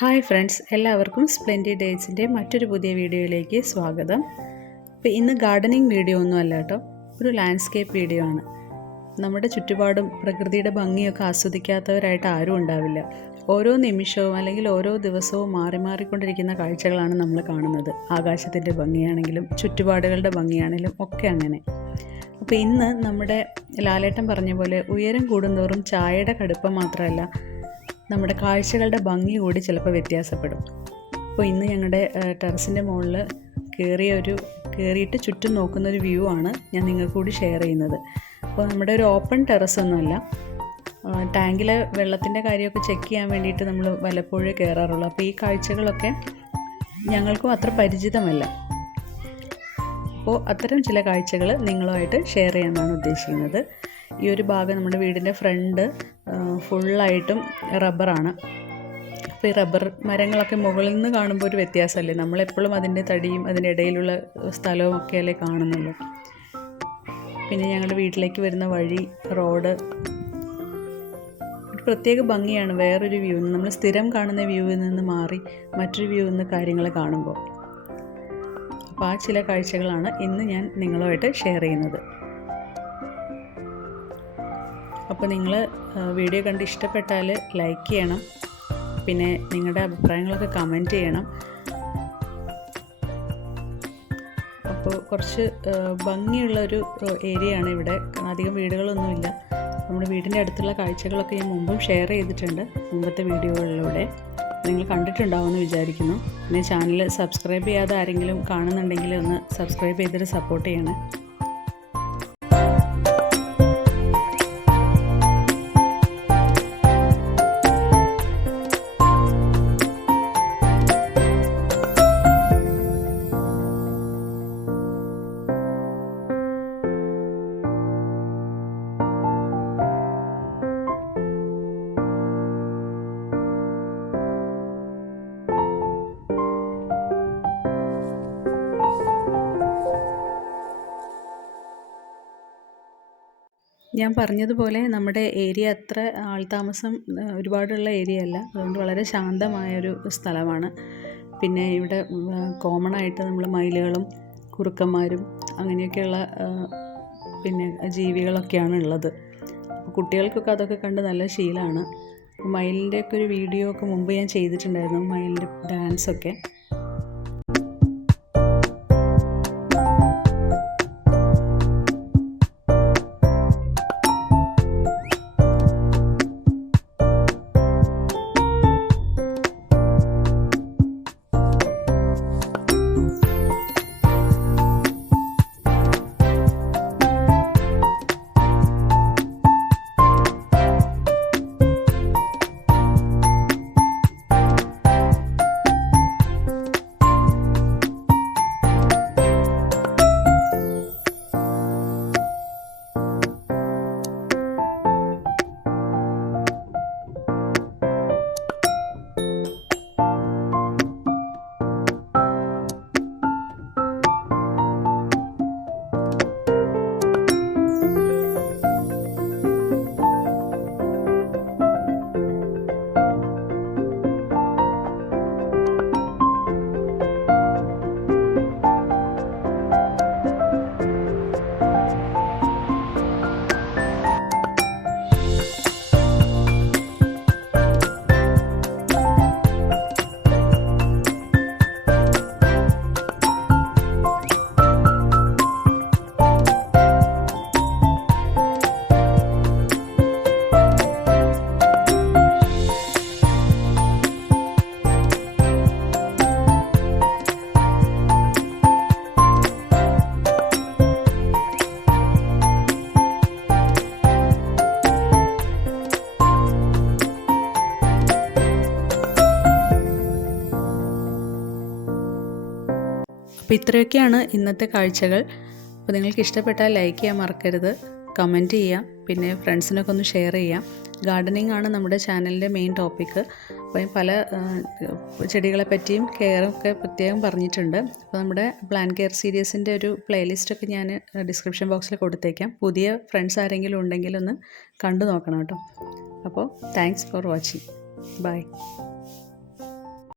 Hi friends, എല്ലാവർക്കും splendid ഡേയ്സിൻ്റെ മറ്റൊരു പുതിയ വീഡിയോയിലേക്ക് സ്വാഗതം. അപ്പോൾ ഇന്ന് ഗാർഡനിങ് വീഡിയോ ഒന്നും അല്ല കേട്ടോ, ഒരു ലാൻഡ്സ്കേപ്പ് വീഡിയോ ആണ്. നമ്മുടെ ചുറ്റുപാടും പ്രകൃതിയുടെ ഭംഗിയൊക്കെ ആസ്വദിക്കാത്തവരായിട്ട് ആരും ഉണ്ടാവില്ല. ഓരോ നിമിഷവും അല്ലെങ്കിൽ ഓരോ ദിവസവും മാറിക്കൊണ്ടിരിക്കുന്ന കാഴ്ചകളാണ് നമ്മൾ കാണുന്നത്. ആകാശത്തിൻ്റെ ഭംഗിയാണെങ്കിലും ചുറ്റുപാടുകളുടെ ഭംഗിയാണെങ്കിലും ഒക്കെ അങ്ങനെ. അപ്പോൾ ഇന്ന് നമ്മുടെ ലാലേട്ടൻ പറഞ്ഞ പോലെ ഉയരം കൂടുന്തോറും ചായയുടെ കടുപ്പം മാത്രമല്ല, നമ്മുടെ കാഴ്ചകളുടെ ഭംഗി കൂടി ചിലപ്പോൾ വ്യത്യാസപ്പെടും. അപ്പോൾ ഇന്ന് ഞങ്ങളുടെ ടെറസിൻ്റെ മുകളിൽ കയറിയിട്ട് ചുറ്റും നോക്കുന്നൊരു വ്യൂ ആണ് ഞാൻ നിങ്ങൾക്ക് കൂടി ഷെയർ ചെയ്യുന്നത്. അപ്പോൾ നമ്മുടെ ഒരു ഓപ്പൺ ടെറസൊന്നുമല്ല, ടാങ്കിലെ വെള്ളത്തിൻ്റെ കാര്യമൊക്കെ ചെക്ക് ചെയ്യാൻ വേണ്ടിയിട്ട് നമ്മൾ വല്ലപ്പോഴേ കയറാറുള്ളൂ. അപ്പോൾ ഈ കാഴ്ചകളൊക്കെ ഞങ്ങൾക്കും അത്ര പരിചിതമല്ല. അപ്പോൾ അത്തരം ചില കാഴ്ചകൾ നിങ്ങളുമായിട്ട് ഷെയർ ചെയ്യാനാണ് ഉദ്ദേശിക്കുന്നത്. ഈ ഒരു ഭാഗം നമ്മുടെ വീടിൻ്റെ ഫ്രണ്ട് ഫുള്ളായിട്ടും റബ്ബറാണ്. അപ്പോൾ ഈ റബ്ബർ മരങ്ങളൊക്കെ മുകളിൽ നിന്ന് കാണുമ്പോൾ ഒരു വ്യത്യാസമല്ലേ, നമ്മളെപ്പോഴും അതിൻ്റെ തടിയും അതിൻ്റെ ഇടയിലുള്ള സ്ഥലവും ഒക്കെയല്ലേ കാണുന്നുള്ളൂ. പിന്നെ ഞങ്ങളുടെ വീട്ടിലേക്ക് വരുന്ന വഴി, റോഡ് ഒരു പ്രത്യേക ഭംഗിയാണ്. വേറൊരു വ്യൂ, നമ്മൾ സ്ഥിരം കാണുന്ന വ്യൂവിൽ നിന്ന് മാറി മറ്റൊരു വ്യൂവിൽ നിന്ന് കാര്യങ്ങൾ കാണുമ്പോൾ. അപ്പോൾ ആ ചില കാഴ്ചകളാണ് ഇന്ന് ഞാൻ നിങ്ങളുമായിട്ട് ഷെയർ ചെയ്യുന്നത്. അപ്പോൾ നിങ്ങൾ വീഡിയോ കണ്ട് ഇഷ്ടപ്പെട്ടാൽ ലൈക്ക് ചെയ്യണം, പിന്നെ നിങ്ങളുടെ അഭിപ്രായങ്ങളൊക്കെ കമൻറ്റ് ചെയ്യണം. അപ്പോൾ കുറച്ച് ഭംഗിയുള്ളൊരു ഏരിയയാണ് ഇവിടെ, അധികം വീടുകളൊന്നുമില്ല. നമ്മുടെ വീടിൻ്റെ അടുത്തുള്ള കാഴ്ചകളൊക്കെ ഞാൻ മുമ്പും ഷെയർ ചെയ്തിട്ടുണ്ട് മുമ്പത്തെ വീഡിയോകളിലൂടെ, നിങ്ങൾ കണ്ടിട്ടുണ്ടാവുമെന്ന് വിചാരിക്കുന്നു. പിന്നെ ചാനൽ സബ്സ്ക്രൈബ് ചെയ്യാതെ ആരെങ്കിലും കാണുന്നുണ്ടെങ്കിൽ ഒന്ന് സബ്സ്ക്രൈബ് ചെയ്തിട്ട് സപ്പോർട്ട് ചെയ്യണേ. ഞാൻ പറഞ്ഞതുപോലെ നമ്മുടെ ഏരിയ അത്ര ആൾതാമസം ഒരുപാടുള്ള ഏരിയ അല്ല, അതുകൊണ്ട് വളരെ ശാന്തമായൊരു സ്ഥലമാണ്. പിന്നെ ഇവിടെ കോമൺ ആയിട്ട് നമ്മൾ മയിലുകളും കുറുക്കന്മാരും അങ്ങനെയൊക്കെയുള്ള പിന്നെ ജീവികളൊക്കെയാണ് ഉള്ളത്. അപ്പോൾ കുട്ടികൾക്കൊക്കെ അതൊക്കെ കണ്ട് നല്ല ശീലമാണ്. മയിലിൻ്റെയൊക്കെ ഒരു വീഡിയോ ഒക്കെ മുമ്പ് ഞാൻ ചെയ്തിട്ടുണ്ടായിരുന്നു, മയിലിൻ്റെ ഡാൻസൊക്കെ. അപ്പോൾ ഇത്രയൊക്കെയാണ് ഇന്നത്തെ കാഴ്ചകൾ. അപ്പോൾ നിങ്ങൾക്ക് ഇഷ്ടപ്പെട്ടാൽ ലൈക്ക് ചെയ്യാൻ മറക്കരുത്, കമൻറ്റ് ചെയ്യാം, പിന്നെ ഫ്രണ്ട്സിനൊക്കെ ഒന്ന് ഷെയർ ചെയ്യാം. ഗാർഡനിങ് ആണ് നമ്മുടെ ചാനലിൻ്റെ മെയിൻ ടോപ്പിക്ക്. അപ്പോൾ പല ചെടികളെ പറ്റിയും കെയറൊക്കെ പ്രത്യേകം പറഞ്ഞിട്ടുണ്ട്. അപ്പോൾ നമ്മുടെ പ്ലാന്റ് കെയർ സീരീസിൻ്റെ ഒരു പ്ലേലിസ്റ്റൊക്കെ ഞാൻ ഡിസ്ക്രിപ്ഷൻ ബോക്സിൽ കൊടുത്തേക്കാം. പുതിയ ഫ്രണ്ട്സ് ആരെങ്കിലും ഉണ്ടെങ്കിൽ ഒന്ന് കണ്ടു നോക്കണം കേട്ടോ. അപ്പോൾ താങ്ക്സ് ഫോർ വാച്ചിങ്. ബൈ.